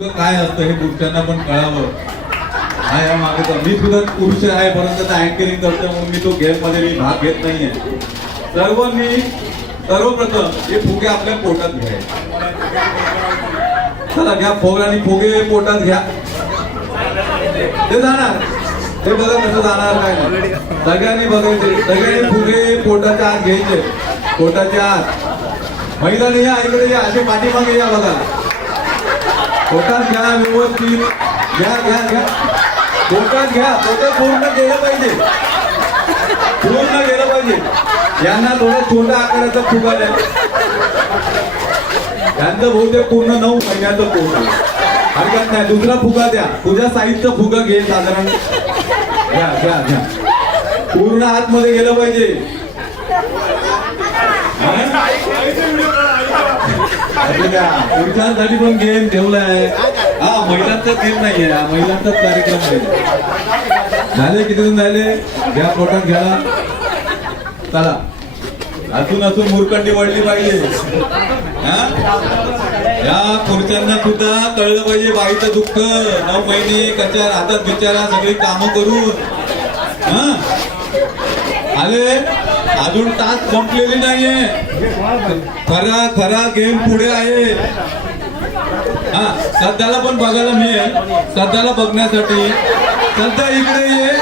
काय असतं हे पुरुषांना पण कळावं हा या मागे मी सुद्धा पुरुष आहे परंतु आता अँकरिंग करतो म्हणून मी तो गेम मध्ये मी भाग घेत नाहीये. सर्वप्रथम हे फुगे आपल्या पोटात घ्यायचे. चला घ्या फुगे आणि फुगे पोटात घ्या. ते जाणार ते बघा कसं जाणार काय नाही. सगळ्यांनी बघायचे सगळ्यांनी फुगे पोटाच्या आत घ्यायचे. पोटाच्या आत महिलांनी या इकडे या असे पाठीमागे या बघा. पोटात घ्या व्यवस्थित घ्या घ्या घ्या पोटात घ्या. पोटात पूर्ण गेलं पाहिजे पूर्ण गेलं पाहिजे. यांना थोडा छोटा आकाराचा फुगा द्या. त्यांचं बहुतेक पूर्ण 9 महिन्याचं पोट आहे. हरकत नाही दुसरा फुगा द्या. तुझ्या साईजचा फुगा घे साधारण घ्या घ्या घ्या. पूर्ण आतमध्ये गेलं पाहिजे. पुरुषांसाठी पण गेम ठेवलाय. हा महिलांचा गेम नाहीये हा महिलांचाच कार्यक्रम आहे. झाले किती जण झाले घ्या पोटात घ्या. चला अजून अजून मुरकंडी वळली पाहिजे. या पुरुषांना सुद्धा कळलं पाहिजे बाईचं दुःख. 9 महिने कशा हातात बिचारा सगळी कामं करून आले. अजून तास संपलेली नाहीये. खरा खरा गेम पुढे आहे. हा सध्याला पण बघायला मिळेल. सध्याला बघण्यासाठी सध्या इकडे ये.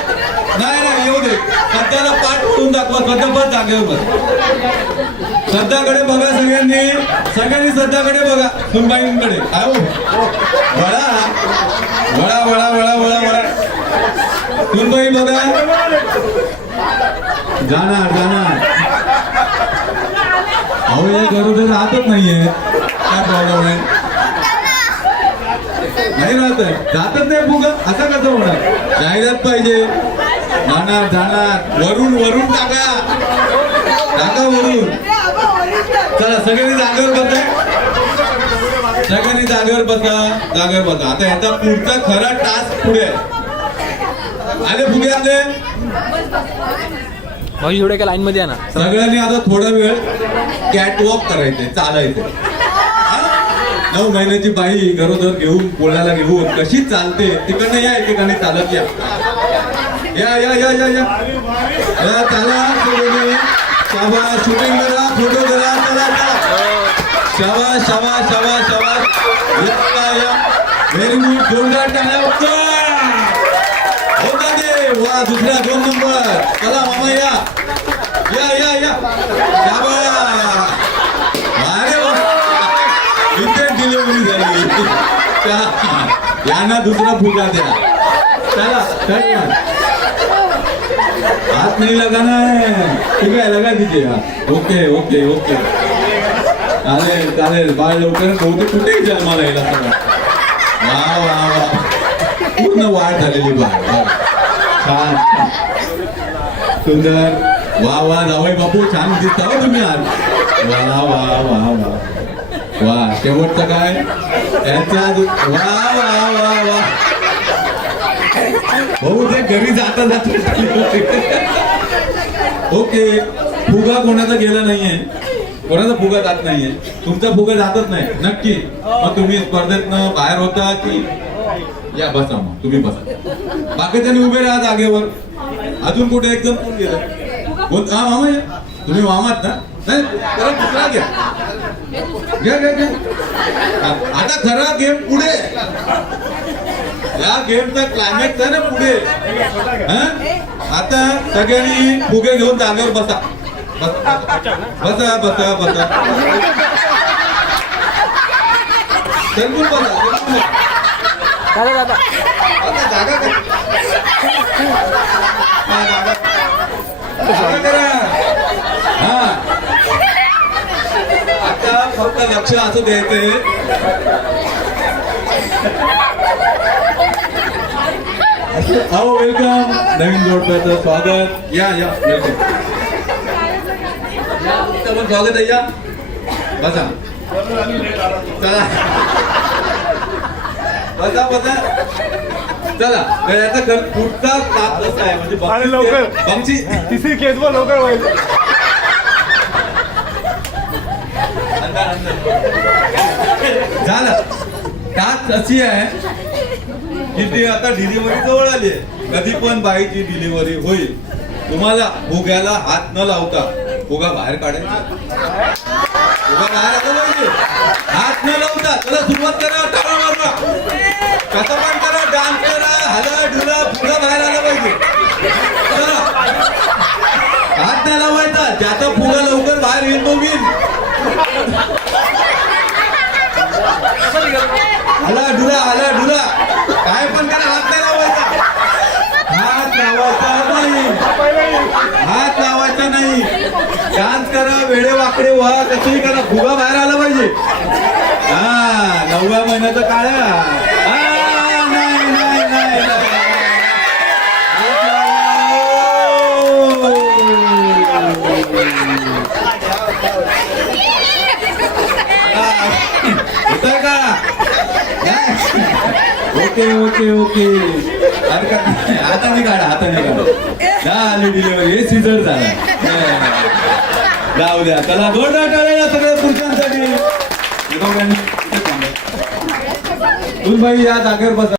नाही नाही येऊ दे. सध्याला पाठ करून दाखवा. सध्या पण जागेवर सध्याकडे बघा. सगळ्यांनी सध्याकडे बघा. सुनबाईंकडे आहो वळा वळा वळा वळा वळा वळा. सुनबाई बघा. जाणार जाणार. अहो हे गरोदर राहतच नाहीये. काय प्रॉब्लेम आहे. नाही राहत जातच नाही फुगा. असं कसं होणार. जाहिरात पाहिजे. जाणार जाणार. वरून वरून टाका टाका वरून. चला सगळ्यांनी जागेवर बसा. सगळ्यांनी जागेवर बसा जागेवर बसा. आता ह्याचा पुढचा खरा टास्क पुढे आले. फुगे आले भाई थोडे लाईन मध्ये ना. सगळ्यांनी आता थोडा वेळ कॅटवॉक करायचे चालायचे. 9 महिन्याची बाई गरोदर घेऊन पोळ्याला घेऊन कशी चालते तिकडनं या एकेकाने चालत या या या या या या चला. शाबास शूटिंग करा फोटो करा. चला शाबास शाबास शाबास शाबास. या व्हेरी गुड. जोरदार टाळ्या वाजवा. वा दुसरा 2 नंबर. चला मामा या या या या. अरे वा इथे डिलिव्हरी झाली. यांना दुसरा फुगा द्या. चला हात नाही लगाना है. ठीक आहे लगा दीजिए. ओके ओके ओके चालेल चालेल. बाळ लवकर बहुतेक कुठेही जन्माला येईल. वा वा वा पूर्ण वाढ झालेली बाळ. छान सुंदर. वा वा जावई बापू छान दिसता हो तुम्ही आज. वा वा वा वा वा. शेवटचं काय त्याच्या वा वा वा वा. भाऊ ते घरी जाता जाता. ओके फुगा कोणाचा गेला नाहीये. कोणाचा फुगा जात नाहीये. तुमचा फुगा जातच नाही नक्की. मग तुम्ही स्पर्धेतनं बाहेर होता की या बसा. मग तुम्ही बसा. बाकीच्यांनी उभे राहा जागेवर. अजून कुठे एकदम कोण गेलं. हा मामा या. तुम्ही मामात ना. नाही परत दुसरा घ्या घ्या घ्या घ्या. आता खरा गेम पुढे. या गेमचा क्लायमॅक्स आहे ना पुढे. आता सगळ्यांनी फुगे घेऊन जागेवर बसा बसा बसा बसा. चलून बसा. जागा हा आता फक्त लक्ष असं द्यायचंय. हो वेलकम. नवीन जोडप्याचं स्वागत. या या वेलकम. स्वागत आहे या बसा. चला बसा बसा. चला याचा पुढचा काप कसा आहे म्हणजे लवकर तिसरी केस वर लवकर व्हायचं. झालं टास्क अशी आहे की ती आता डिलिव्हरी जवळ आली आहे. कधी पण बाईची डिलिव्हरी होईल, तुम्हाला फुग्याला हात न लावता फुगा बाहेर काढायचा. फुगा बाहेर आला पाहिजे, हात न लावता. चला सुरुवात करा, टाळा वाजवा, कसं पण करा, डान्स करा, हला ढुला, फुगा बाहेर आला पाहिजे. चला, हात नाही लावायचा, ज्याचा फुगा लवकर बाहेर येईल तो घेईल. हला ढुला काय पण करा, हात नाही लावायचा. हात लावायचा नाही. डान्स करा, वेडे वाकडे व्हा, कसंही करा, फुगा बाहेर आला पाहिजे. हा, 9व्या महिन्याचा काळ्या. होतंय का? ओके हरकत नाही. हाताने काढा. झाली डिलिव्हरी, हे सीझर झाला. जाऊ द्या, चला जोरदार टाळ्या सगळ्या पुरुषांसाठी. तुम्ही या जागेवर बसा.